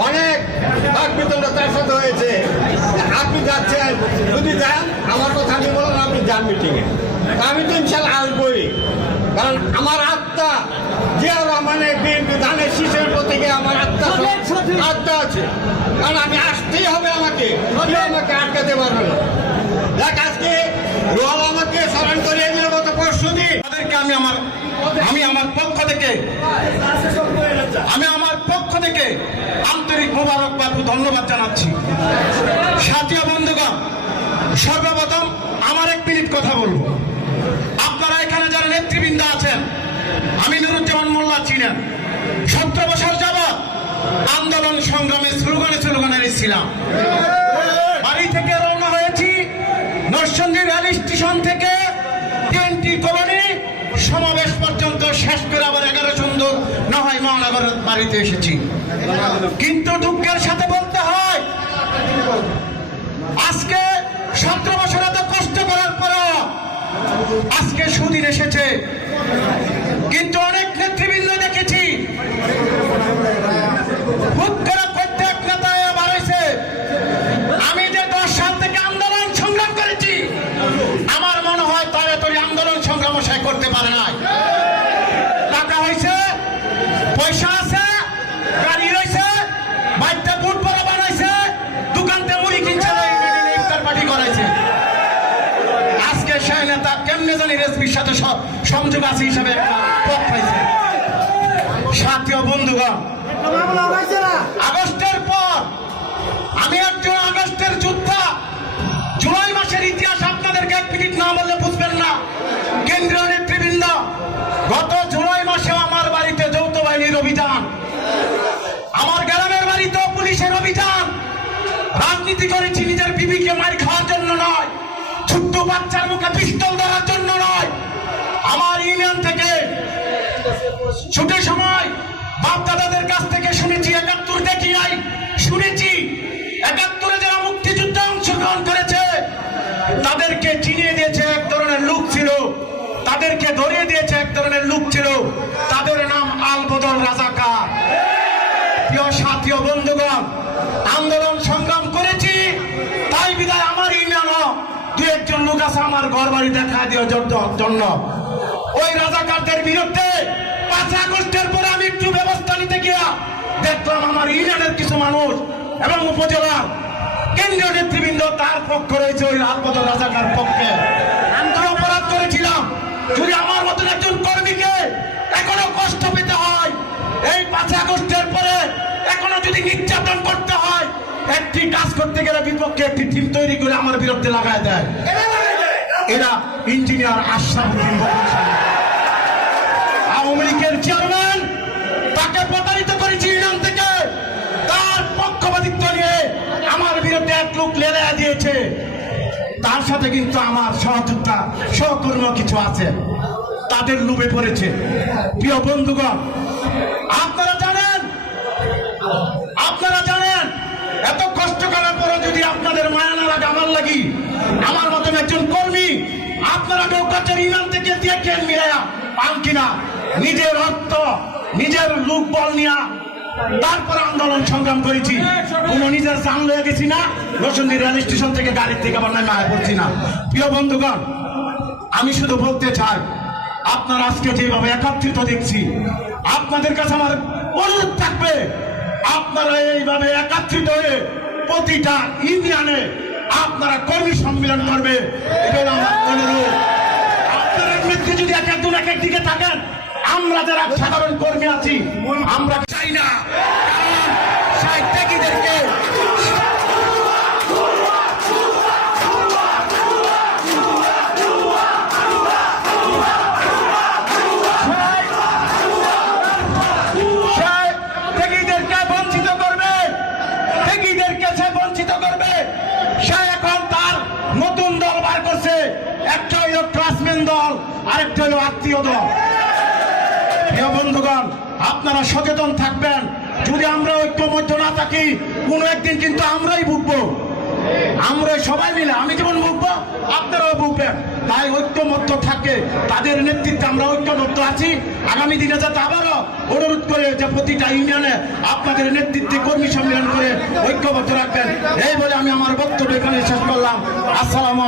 অনেক বাক বিতণ্ডা তার সাথে হয়েছে। আপনি যাচ্ছেন যদি যান আমার কথা আমি বললাম আপনি যান মিটিংয়ে আমি তো ইনশাল্লাহ আসবই কারণ আমার আত্মা জিয়া রহমানের বিএনপি ধানের শীষের প্রতীকে আমার আত্মা আত্মা আছে। কারণ আমি আসতেই হবে আমাকে। আমাকে আটকাতে পারবে না। দেখ আজকে রোহাল আমাকে স্মরণ করিয়ে দিল গত পরশু দিন তাদেরকে আমি আমার আমি আমার পক্ষ থেকে আমি আমার থেকে আন্তরিক মোবারকবাদ ও ধন্যবাদ জানাচ্ছি। সাথীয় বন্ধুগণ, সর্বপ্রথম আমার এক মিনিট কথা বলব। আপনারা এখানে যারা নেতৃবৃন্দ আছেন, আমি নুরুজ্জামান মোল্লা চিনেন। সতেরো বছর যাবৎ আন্দোলন সংগ্রামে স্লোগানে স্লোগানে ছিলাম বাড়ি থেকে রওনা হয়েছি নরসন্দী রেল স্টেশন থেকে। বাড়িতে এসেছি। কিন্তু দুঃখের সাথে বলতে হয়, আজকে সতেরো বছর এত কষ্ট করার পরও আজকে সুদিন এসেছে। কিন্তু অনেক নেতৃবৃন্দ দেখেছি হুট করে প্রত্যেক নেতা এবার হয়েছে আমি যে দশ সাল থেকে আন্দোলন সংগ্রাম করেছি আমার মনে হয় তারা তৈরি আন্দোলন সংগ্রাম সে করতে পারে নাই টাকা হয়েছে পয়সা আছে গাড়ি রয়েছে বাড়িতে বুট পরা বানাইছে দোকানতে মুড়ি কিনছে ইফতার পার্টি করাইছে আজকে সেই নেতা কেমনে জানি রেসপির সাথে সংযোগ আছে হিসাবে সাথীয় বন্ধুগণ, আগস্টের পর আমি একজন আগস্টের যোদ্ধা। জুলাই মাসের ইতিহাস আপনাদেরকে এক মিনিট না বললে বুঝবেন না। কেন্দ্রীয় নেতৃবৃন্দ, গত জুলাই মাসেও আমার বাড়িতে যৌথ বাহিনীর অভিযান। আমার গ্রামের বাড়িতেও পুলিশের অভিযান। রাজনীতি করেছি, নিজের বিবিকে মার খাওয়ার জন্য নয়। ছোট্ট বাচ্চার মুখে পিস্তল ধরার ইউনিয়ন থেকে ছুটির সময় বাপ দাদাদের কাছ থেকে শুনেছি, একাত্তর দেখি নাই, শুনেছি। একাত্তরে যারা মুক্তিযুদ্ধে অংশগ্রহণ করেছে, তাদেরকে চিনিয়ে দিয়েছে এক ধরনের লোক ছিল। তাদেরকে ধরিয়ে দিয়েছে এক ধরনের লোক ছিল। তাদের নাম আল বদল রাজাকার। প্রিয় সাথী বন্ধুগণ, আন্দোলন সংগ্রাম করেছি, তাই বিদায় আমার ইউনিয়ন দু একজন লোক আছে আমার ঘর বাড়ি দেখা দেওয়ার জন্য- উপজেলার কেন্দ্রীয় নেতৃবৃন্দ তার পক্ষ রয়েছে ওই লালবদল রাজাকার পক্ষে। আমি অপরাধ করেছিলাম। যদি আমার মতন একজন কর্মীকে এখনও কষ্ট পেতে হয়, এই আগস্টের পরে এখনও যদি নির্যাতন করতে হয়, একটি কাজ করতে গেলে বিপক্ষে একটি টিম তৈরি করে আমার বিরুদ্ধে লাগায় দেয়। এরা ইঞ্জিনিয়ার আওয়ামী লীগের চেয়ারম্যান তাকে প্রতারিত করেছি ইউনিয়ন থেকে তার পক্ষপাতিত্ব নিয়ে আমার বিরুদ্ধে এক লোক লেলে দিয়েছে তার সাথে কিন্তু আমার সহযোদ্ধা সহকর্ম কিছু আছে। তাদের লোভে পড়েছে। প্রিয় বন্ধুগণ, আপনারা জানেন? আপনারা জানেন? এত কষ্ট করার পরে যদি আপনাদের মায়া না লাগে, আমার লাগি, আমার মতন একজন কর্মী, আপনারা নৌকাচার ইমান থেকে দিয়ে কেন মিলাইয়া পান কিনা? নিজের অর্থ নিজের লোক বল নিয়া তারপর আন্দোলন সংগ্রাম করেছি। কোন নিজের জান লয়ে গেছি না রসুন্দি রেল স্টেশন থেকে গাড়ির থেকে আবার নামে আয় করছি না। প্রিয় বন্ধুগণ আমি শুধু বলতে চাই আপনারা আজকে যেভাবে একত্রিত দেখছি আপনাদের কাছে আমার অনুরোধ থাকবে আপনারা এইভাবে একত্রিত হয়ে প্রতিটা ইউনিয়নে আপনারা কর্মী সম্মেলন করবে। এটাই আমার অনুরোধ। আপনাদের মৃত্যু যদি এক একজন এক এক দিকে থাকেন আমরা যারা সাধারণ কর্মী আছি, আমরা চাই না। নতুন দল বার করছে। একটা ক্লাসমেন দল, আরেকটা হইল আত্মীয় দল। প্রিয় বন্ধুগণ আপনারা সচেতন থাকবেন। যদি আমরা ঐক্যমত্য না থাকি কোনো একদিন কিন্তু আমরাই ভুগবো। আমরা সবাই মিলে আমি যেমন বলব আপনারাও বলবেন তাই ঐক্যমত্য থাকে তাদের নেতৃত্বে আমরা ঐক্যমত্য আছি। আগামী দিনে যাতে আবারও অনুরোধ করে যে প্রতিটা ইউনিয়নে আপনাদের নেতৃত্বে কর্মী সম্মেলন করে ঐক্যবদ্ধ রাখবেন এই বলে আমি আমার বক্তব্য এখানে শেষ করলাম। আসসালাম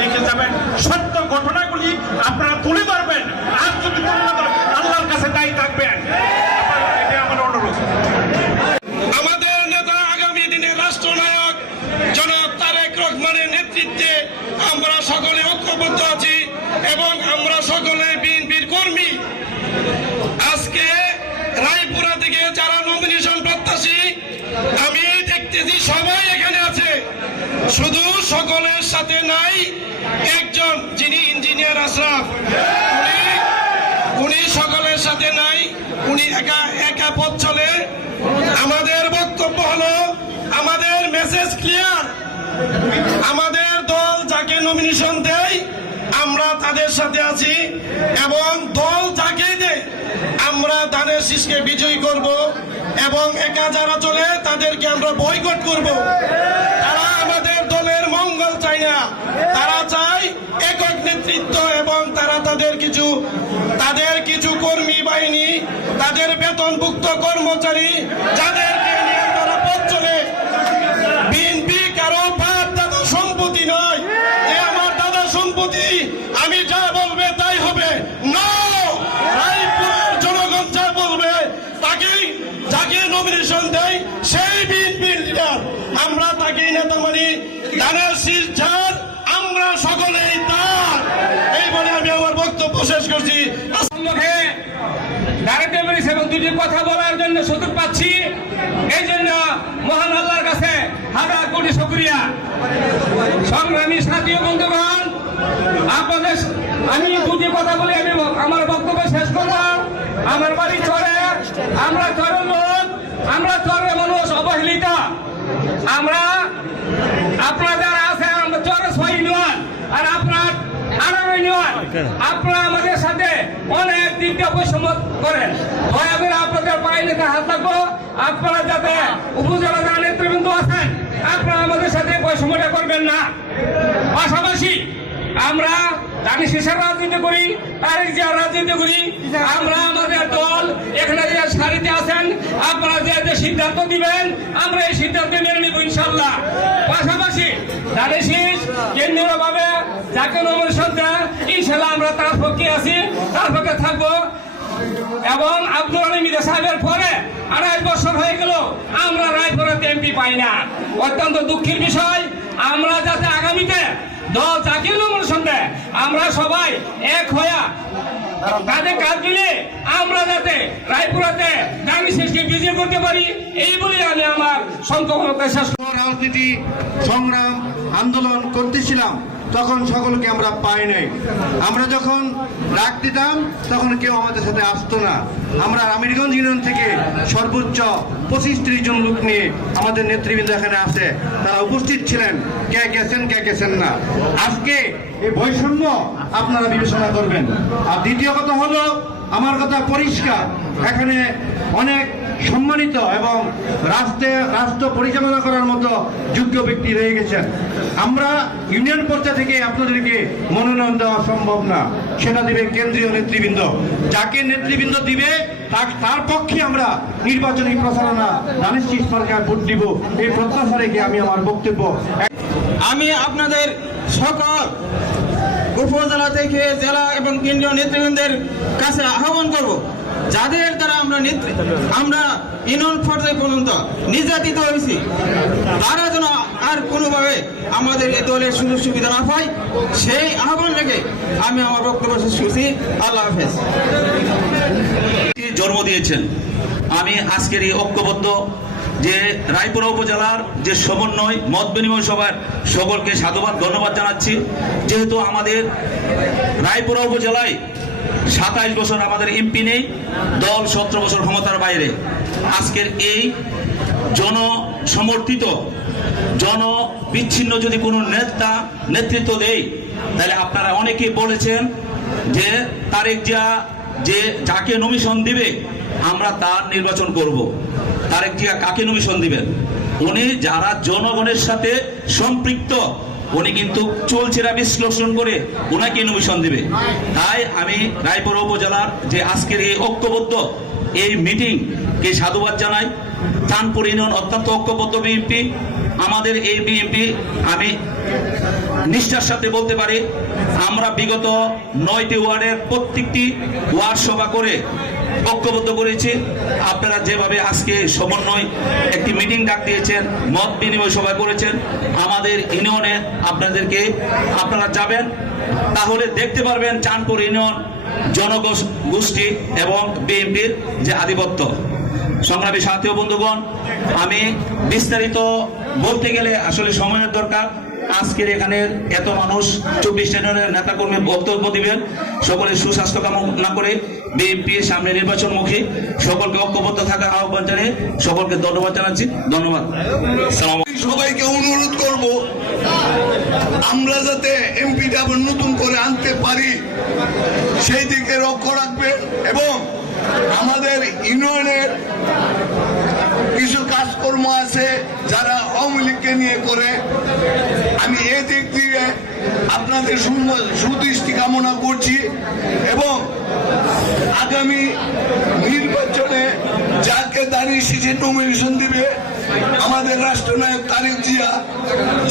দেখে যাবেন সত্য ঘটনাগুলি আপনারা তুলে ধরবেন। আর যদি তুলে না ধরেন, আল্লাহর কাছে দায়ী থাকবেন। আজকে রায়পুরা থেকে যারা নমিনেশন প্রত্যাশী, আমি দেখতেছি, সবাই এখানে আছে। শুধু সকলের সাথে নাই, একজন যিনি ইঞ্জিনিয়ার আশরাফ উনি উনি সকলের সাথে নাই উনি একা একা পথ চলে আমাদের বক্তব্য হলো আমাদের মেসেজ ক্লিয়ার আমাদের দল যাকে নমিনেশন দেয় আমরা তাদের সাথে আছি এবং দল যাকে দেয়, আমরা ধানের শীষকে বিজয়ী করব এবং একা যারা চলে তাদেরকে আমরা বয়কট করব। তারা আমাদের দলের মঙ্গল চায় না। তারা চায় একক নেতৃত্ব এবং তারা তাদের কিছু তাদের কিছু কর্মী বাহিনী, তাদের বেতনভুক্ত কর্মচারী, যাদেরকে নিয়ে তারা পথ চলে বিএনপি কারও বাপ দাদা সম্পত্তি নয় যে আমার দাদা সম্পত্তি আমি যা বলবে তাই হবে No! রায়পুরের জনগণ যা বলবে তাকেই যাকে নমিনেশন দেয় সেই বিএনপির লিডার আমরা তাকেই নেতা মানি দানের শীষ ঝাড় আমরা সকলেই তার এই বলে আমি আমার বক্তব্য শেষ করছি মুখে দাঁড়াতে পেরেছি এবং দুটি কথা বলার জন্য সুযোগ পাচ্ছি। এই জন্য মহান আল্লাহর কাছে হাজার কোটি শুক্রিয়া। সংগ্রামী সাথী বন্ধুগণ, আপনাদের আমি দুটি কথা বলে, আমি আমার বক্তব্য শেষ করব আমার বাড়ি চরে, আমরা চরের লোক, আমরা চরের মানুষ, অবহেলিত। আমরা আপনারা যারা আছেন, আমরা চরে ইউনিয়ন আর আপনার আপনারা আমাদের সাথে অনেক দিকটা বৈষম্য করেন। দয়া আপনাদের পায়ে লেখা হাত থাকব আপনারা যাতে উপজেলা নেতৃবৃন্দ আছেন, আপনারা আমাদের সাথে বৈষম্যটা করবেন না। পাশাপাশি আমরা দানি শেষের রাজনীতি করি, তারিখ যে রাজনীতি করি, আমরা আমাদের দল এখানে যে সারিতে আছেন আপনারা যে যে সিদ্ধান্ত দিবেন, আমরা এই সিদ্ধান্ত মেনে নিব ইনশাল্লাহ পাশাপাশি দানি শেষ, কেন্দ্রীয় ভাবে যাকে দেয় ইনশাল্লাহ আমরা তার পক্ষে আছি, তার পক্ষে থাকব। এবং আব্দুল আলী মিদা সাহেবের পরে আড়াই বছর হয়ে গেল, আমরা রায়পুরাতে এমপি পাই না। অত্যন্ত দুঃখের বিষয়, আমরা যাতে আগামীতে দল যাকে দেয় আমরা সবাই এক হইয়া তাদের কাজ দিলে আমরা যাতে রায়পুরাতে দামি শেষকে বিজয় করতে পারি, এই বলে আমি আমার সংকল্পতা শেষ রাজনীতি, সংগ্রাম, আন্দোলন করতেছিলাম। তখন সকলকে আমরা পাই নাই। আমরা যখন ডাক দিতাম, তখন কেউ আমাদের সাথে আসতো না। আমরা আমিরগঞ্জ ইউনিয়ন থেকে সর্বোচ্চ পঁচিশ ত্রিশ জন লোক নিয়ে আমাদের নেতৃবৃন্দ এখানে আছে। তারা উপস্থিত ছিলেন। কে গেছেন কে গেছেন না। আজকে এই বৈষম্য আপনারা বিবেচনা করবেন। আর দ্বিতীয় কথা হলো, আমার কথা পরিষ্কার। এখানে অনেক সম্মানিত এবং রাষ্ট্রে, রাষ্ট্র পরিচালনা করার মতো যোগ্য ব্যক্তি রয়ে গেছেন। আমরা ইউনিয়ন পর্যায়ে থেকে আপনাদেরকে মনোনয়ন দেওয়া সম্ভব না। সেটা দিবে কেন্দ্রীয় নেতৃবৃন্দ। যাকে নেতৃবৃন্দ দিবে তার পক্ষে আমরা নির্বাচনী প্রচারণা দানিশ্চিত সরকার ভোট দিব। এই প্রত্যাশা রেখে আমি আমার বক্তব্য আমি আপনাদের সকল উপজেলা থেকে জেলা এবং কেন্দ্রীয় নেতৃবৃন্দের কাছে আহ্বান করব। যাদের আমরা ইউনিয়ন পর্যায়ে পর্যন্ত নির্যাতিত হয়েছি। তারা যেন আর কোনোভাবে আমাদের এই দলের সুযোগ সুবিধা না পায়, সেই আহ্বান রেখে আমি আমার বক্তব্য শেষ করছি। আল্লাহ হাফেজ। জন্ম দিয়েছেন। আমি আজকের এই ঐক্যবদ্ধ যে রায়পুরা উপজেলার যে সমন্বয়, মত বিনিময় সভার সকলকে সাধুবাদ, ধন্যবাদ জানাচ্ছি। যেহেতু আমাদের রায়পুরা উপজেলায় সাতাইশ বছর আমাদের এমপি নেই, দল সতেরো বছর ক্ষমতার বাইরে। আজকের এই জনসমর্থিত জন বিচ্ছিন্ন যদি কোনো নেতা নেতৃত্ব দেয়, তাহলে আপনারা অনেকেই বলেছেন যে তারেক জিয়া যে যাকে নমিশন দিবে, আমরা তার নির্বাচন করব। তারেক জিয়া কাকে নমিশন দিবেন? উনি যারা জনগণের সাথে সম্পৃক্ত উনি কিন্তু চলছেরা বিশ্লেষণ করে ওনাকে নমিশন দিবে। তাই আমি রায়পুর উপজেলার যে আজকের এই ঐক্যবদ্ধ এই মিটিংকে সাধুবাদ জানাই। চাঁদপুর ইউনিয়ন অত্যন্ত ঐক্যবদ্ধ বিএনপি আমাদের এই বিএনপি আমি নিষ্ঠার সাথে বলতে পারি, আমরা বিগত নয়টি ওয়ার্ডের প্রত্যেকটি ওয়ার্ড সভা করে ঐক্যবদ্ধ করেছি। আপনারা যেভাবে আজকে সমন্বয় একটি মিটিং ডাক দিয়েছেন, মত বিনিময় সভা করেছেন, আমাদের ইউনিয়নে আপনাদেরকে আপনারা যাবেন, তাহলে দেখতে পারবেন চাঁদপুর ইউনিয়ন জনগোষ্ঠী এবং বিএনপির যে আধিপত্য। সংগ্রামী সাথী বন্ধুগণ, আমি বিস্তারিত বলতে গেলে আসলে সময়ের দরকার। আজকের এখানে এত মানুষ, চব্বিশ জানুয়ারির নেতাকর্মী বক্তব্য দিবেন। সকলে সুস্বাস্থ্য কামনা করে বিএনপির সামনে নির্বাচনমুখী সকলকে ঐক্যবদ্ধ থাকার আহ্বান জানিয়ে সকলকে ধন্যবাদ জানাচ্ছি। ধন্যবাদ। সবাইকে অনুরোধ করব, আমরা যাতে এমপিটা আবার নতুন করে আনতে পারি, সেই দিকে লক্ষ্য রাখবে এবং আমাদের ইউনিয়নের কিছু কাজকর্ম আছে যারা আওয়ামী লীগকে নিয়ে করে। আমি এ দিক দিয়ে আপনাদের সুদৃষ্টি কামনা করছি এবং আগামী নির্বাচনে যাকে দাঁড়িয়ে এসেছে নমিনেশন দিবে, আমাদের রাষ্ট্রনায়ক তারেক জিয়া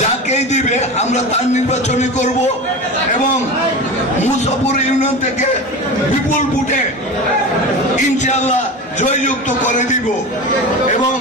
যাকেই দিবে, আমরা তার নির্বাচনই করব এবং মুসাফুর ইউনিয়ন থেকে বিপুল ভোটে ইনশাল্লাহ জয়যুক্ত করে দিব এবং